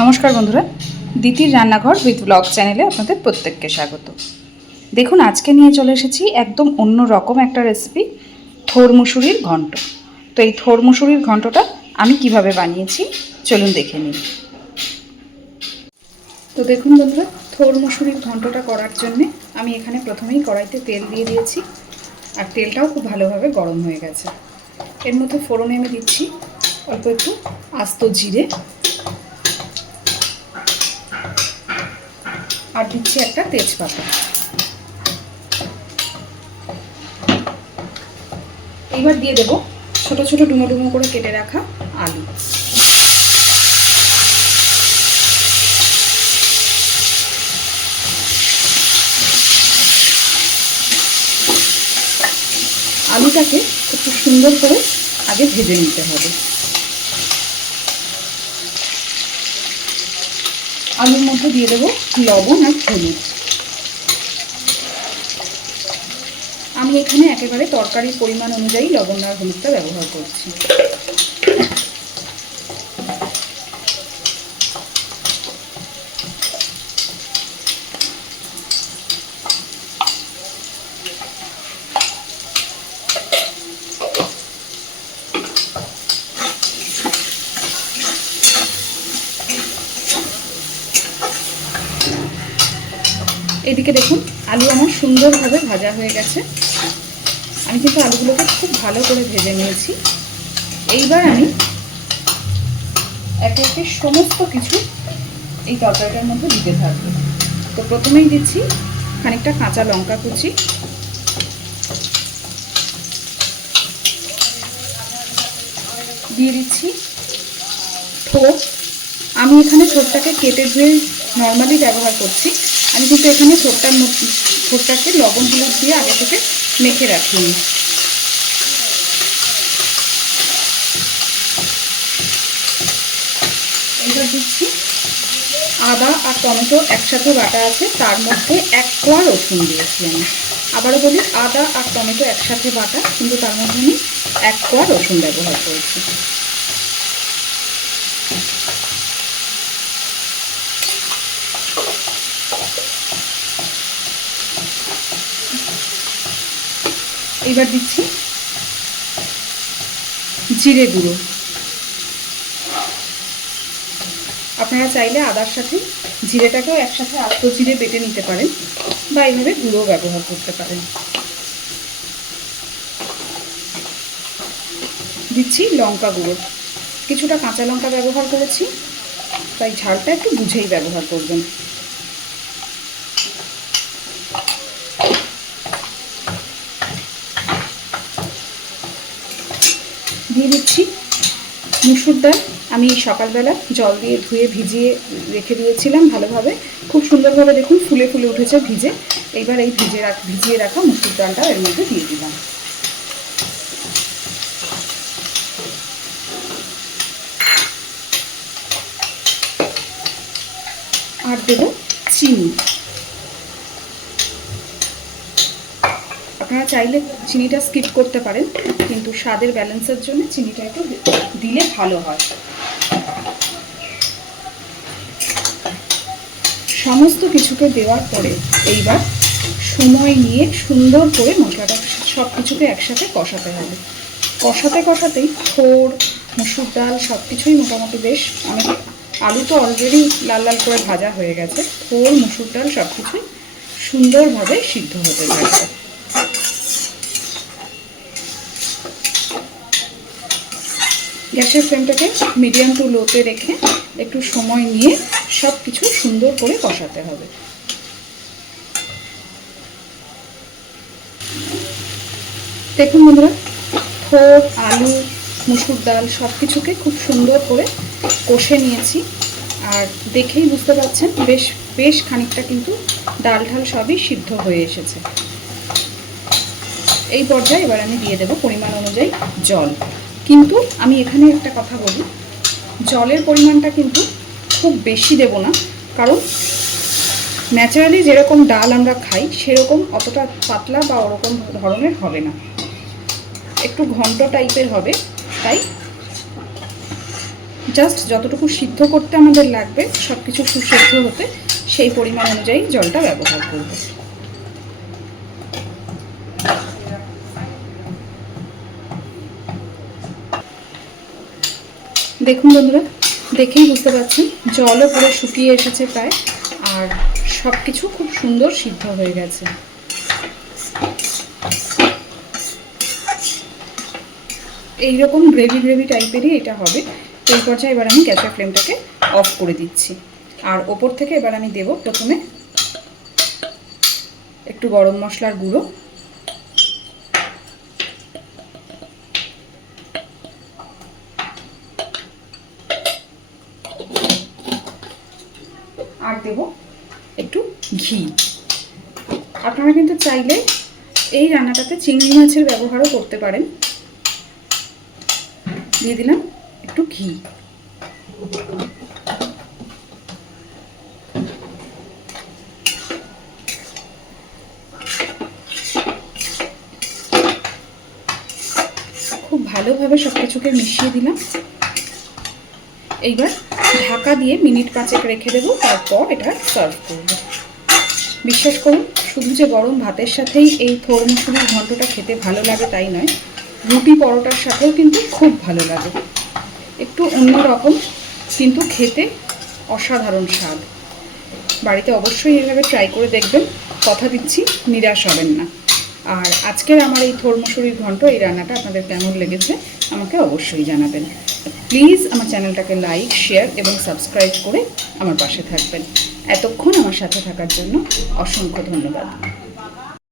নমস্কার বন্ধুরা, দিতির রান্নাঘর উইথ ব্লগ চ্যানেলে আপনাদের প্রত্যেককে স্বাগত। দেখুন, আজকে নিয়ে চলে এসেছি একদম অন্য রকম একটা রেসিপি, থোর মুসুরির ঘন্ট। তো এই থোর মুসুরির ঘন্টটা আমি কিভাবে বানিয়েছি চলুন দেখে নিই। তো দেখুন বন্ধুরা, থোর মুসুরির ঘন্টটা করার জন্যে আমি এখানে প্রথমেই কড়াইতে তেল দিয়ে দিয়েছি, আর তেলটাও খুব ভালোভাবে গরম হয়ে গেছে। এর মধ্যে ফোড়নে আমি দিচ্ছি অল্প একটু আস্ত জিরে, আর দিচ্ছি একটা তেজপাতা। এইবার দিয়ে দেব ছোট ছোট ডুমো ডুমো করে কেটে রাখা আলু। আলুটাকে একটু সুন্দর করে আগে ভেজে নিতে হবে। আলুর মধ্যে দিয়ে দেব লবণ আর হলুদ। আমি এখানে একেবারে তরকারির পরিমাণ অনুযায়ী লবণ আর হলুদটা ব্যবহার করছি। এদিকে দেখুন, আলু আমার সুন্দরভাবে ভাজা হয়ে গেছে। আমি কিন্তু আলুগুলোকে খুব ভালো করে ভেজে নিয়েছি। এইবার আমি একে একে সমস্ত কিছু এই তরকারিটার মধ্যে দিতে থাকবো। তো প্রথমেই দিচ্ছি খানিকটা কাঁচা লঙ্কা কুচি, দিয়ে দিচ্ছি থোর। আমি এখানে থোরটাকে কেটে ধুয়ে নর্মালি ব্যবহার করছি। আমি কিন্তু এখানে থোরটাকে লবণ হলুদ দিয়ে আগে থেকে মেখে রাখিনি। এবার দিচ্ছি আদা আর টমেটো একসাথে বাটা আছে, তার মধ্যে এক কোয়া রসুন দিয়েছি আমি। আবারও বলি, আদা আর টমেটো একসাথে বাটা, কিন্তু তার মধ্যে আমি এক কোয়া রসুন ব্যবহার করেছি। এবার দিচ্ছি জিরে গুঁড়ো। আপনারা চাইলে আদার সাথে জিরেটাকেও একসাথে আস্ত জিরে বেটে নিতে পারেন, বা এইভাবে গুঁড়ো ব্যবহার করতে পারেন। দিচ্ছি লঙ্কা গুঁড়ো। কিছুটা কাঁচা লঙ্কা ব্যবহার করেছি, তাই ঝালটা একটু বুঝেই ব্যবহার করবেন। দিয়ে দিচ্ছি মুসুর ডাল। আমি সকালবেলা জল দিয়ে ধুয়ে ভিজিয়ে রেখে দিয়েছিলাম ভালোভাবে, খুব সুন্দরভাবে দেখুন ফুলে ফুলে উঠেছে ভিজে। এইবার এই ভিজিয়ে রাখা মুসুর ডালটা এর মধ্যে দিয়ে দিলাম। আর দেব চিনি। আপনারা চাইলে চিনিটা স্কিপ করতে পারেন, কিন্তু স্বাদের ব্যালেন্সের জন্য চিনিটা একটু দিলে ভালো হয়। সমস্ত কিছুকে দেওয়ার পরে এইবার সময় নিয়ে সুন্দর করে মশলাটা সব কিছুকে একসাথে কষাতে হবে। কষাতে কষাতেই থোর, মুসুর ডাল সব কিছুই মোটামুটি বেশ অনেক, আলু তো অলরেডি লাল লাল করে ভাজা হয়ে গেছে, থোর মুসুর ডাল সব কিছুই সুন্দরভাবে সিদ্ধ হতে থাকবে। গ্যাসের ফ্লেমটাকে মিডিয়াম টু লোতে রেখে একটু সময় নিয়ে সব কিছু সুন্দর করে কষাতে হবে। দেখুন বন্ধুরা, থোর, আলু, মুসুর ডাল সব কিছুকে খুব সুন্দর করে কষে নিয়েছি, আর দেখেই বুঝতে পারছেন বেশ খানিকটা কিন্তু ডাল ঢাল সবই সিদ্ধ হয়ে এসেছে। এই পর্যায়ে এবার আমি দিয়ে দেব পরিমাণ অনুযায়ী জল। কিন্তু আমি এখানে একটা কথা বলি, জলের পরিমাণটা কিন্তু খুব বেশি দেব না, কারণ ন্যাচারালি যেরকম ডাল আমরা খাই সেরকম অতটা পাতলা বা ওরকম ধরনের হবে না, একটু ঘন্ট টাইপের হবে। তাই জাস্ট যতটুকু সিদ্ধ করতে আমাদের লাগবে, সব কিছু সুসিদ্ধ হতে, সেই পরিমাণ অনুযায়ী জলটা ব্যবহার করব। দেখুন বন্ধুরা, দেখেই বুঝতে পারছেন জলও পুরো শুকিয়ে এসেছে প্রায়, আর সব কিছু খুব সুন্দর সিদ্ধ হয়ে গেছে। এইরকম গ্রেভি গ্রেভি টাইপেরই এটা হবে। তো এই পর্যায়ে এবার আমি গ্যাসের ফ্লেমটাকে অফ করে দিচ্ছি। আর ওপর থেকে এবার আমি দেব প্রথমে একটু গরম মশলার গুঁড়ো, আর দেব একটু ঘি। আপনারা কিন্তু চাইলে এই রান্নাটাতে চিংড়ি মাছের ব্যবহারও করতে পারেন। দিয়ে দিলাম একটু ঘি। খুব ভালোভাবে সব কিছুকে মিশিয়ে দিলাম। এইবার ঢাকা দিয়ে মিনিট 5 রেখে দেবো, তারপর এটা সার্ভ করব। বিশ্বাস করুন, শুধু যে গরম ভাতের সাথেই এই থোড় মুসুরির ঘন্টটা খেতে ভালো লাগে তাই নয়, রুটি পরোটার সাথেও কিন্তু খুব ভালো লাগে। একটু অন্যরকম, কিন্তু খেতে অসাধারণ স্বাদ। বাড়িতে অবশ্যই এভাবে ট্রাই করে দেখবেন, কথা দিচ্ছি নিরাশ হবেন না। আর আজকের আমার এই থোড় মুসুরির ঘন্ট, এই রান্নাটা আপনাদের কেমন লেগেছে আমাকে অবশ্যই জানাবেন। প্লিজ আমার চ্যানেলটাকে লাইক, শেয়ার এবং সাবস্ক্রাইব করে আমার পাশে থাকবেন। এতক্ষণ আমার সাথে থাকার জন্য অসংখ্য ধন্যবাদ।